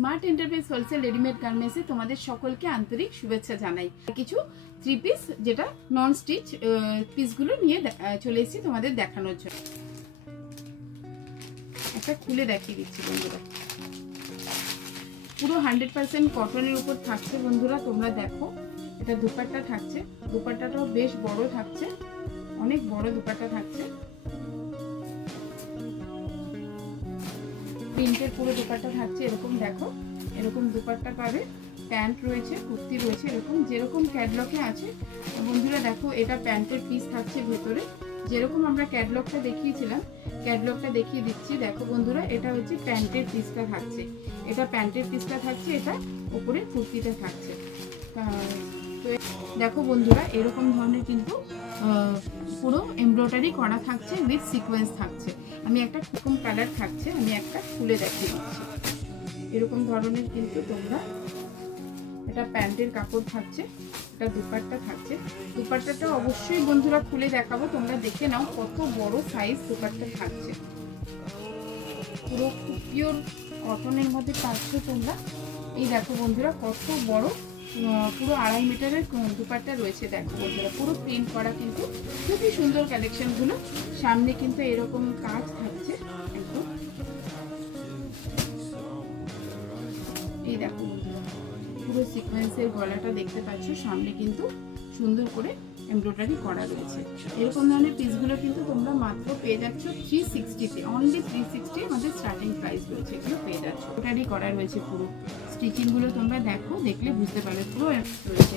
Smart enterprise wholesale readymade গার্মেন্টসে তোমাদের সকলকে আন্তরিক শুভেচ্ছা জানাই। কিছু 3 পিস যেটা নন স্টিচ পিসগুলো নিয়ে চলে এসেছি তোমাদের দেখানোর জন্য। একটা খুলে দেখিয়ে দিচ্ছি বন্ধুরা, পুরো 100% কটনের উপর থাকছে বন্ধুরা। তোমরা দেখো, এটা দুপাট্টা থাকছে, দুপাট্টাটাও বেশ বড় থাকছে, অনেক বড় দুপাট্টা থাকছে। প্রিন্টের পুরো দুপাট্টা থাকছে, এরকম দেখো, এরকম দুপাট্টা পাবে, প্যান্ট রয়েছে, কুর্তি রয়েছে, এরকম যেরকম ক্যাটলগে আছে বন্ধুরা। দেখো, এটা প্যান্টের পিস থাকছে ভেতরে, যেরকম আমরা ক্যাটলগটা দেখিয়েছিলাম, ক্যাটলগটা দেখিয়ে দিচ্ছি। দেখো বন্ধুরা, এটা হচ্ছে প্যান্টের পিসটা থাকছে, এটা প্যান্টের পিসটা থাকছে, এটা উপরে কুর্তিটা থাকছে। তো দেখো বন্ধুরা, এরকম ধরনের কিন্তু পুরো এমব্রয়ডারি করা থাকছে, উইথ সিকোয়েন্স থাকছে। আমি একটা এরকম কালার থাকছে, আমি একটা খুলে দেখিয়ে দিচ্ছি। এরকম ধরনের কিন্তু তোমরা, এটা প্যান্টের কাপড় থাকছে, এটা দুপাট্টা থাকছে। দুপাট্টাটা অবশ্যই বন্ধুরা খুলে দেখাবো, তোমরা দেখে নাও কত বড় সাইজ দুপাট্টা থাকছে। পুরো খুব পিওর কটনের মধ্যে পাচ্ছ তোমরা। এই দেখো বন্ধুরা, কত বড়, পুরো 2.5 মিটারের দুপাট্টা রয়েছে। দেখো বন্ধুরা, পুরো প্রিন্ট করা, কিন্তু খুবই সুন্দর কালেকশনগুলো। সামনে কিন্তু এরকম কাজ থাকছে একদম। এই দেখো বন্ধুরা, পুরো সিকোয়েন্সের গলাটা দেখতে পাচ্ছ, সামনে কিন্তু সুন্দর করে এমব্রয়ডারি করা রয়েছে। এরকম ধরনের পিসগুলো কিন্তু তোমরা মাত্র পেয়ে যাচ্ছ 360-তে, অনলি 360 আমাদের স্টার্টিং প্রাইস রয়েছে, এগুলো পেয়ে যাচ্ছ। এমব্রয়ডারি করা রয়েছে পুরো, স্টিচিংগুলো তোমরা দেখো, দেখলে বুঝতে পারবে পুরো রয়েছে।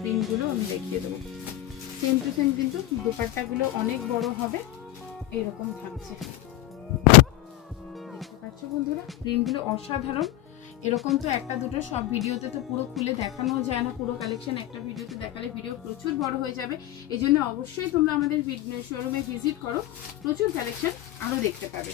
প্রিন্টগুলো আমি দেখিয়ে দেবো, সেম টু সেম কিন্তু দুপাট্টাগুলো অনেক বড় হবে, এরকম থাকছে। দেখতে পাচ্ছ বন্ধুরা, প্রিন্টগুলো অসাধারণ। এরকম তো একটা দুটো, সব ভিডিওতে তো পুরো খুলে দেখানো যায় না, পুরো কালেকশন একটা ভিডিওতে দেখালে ভিডিও প্রচুর বড় হয়ে যাবে। এই জন্য অবশ্যই তোমরা আমাদের শোরুমে ভিজিট করো, প্রচুর কালেকশন আরও দেখতে পাবে।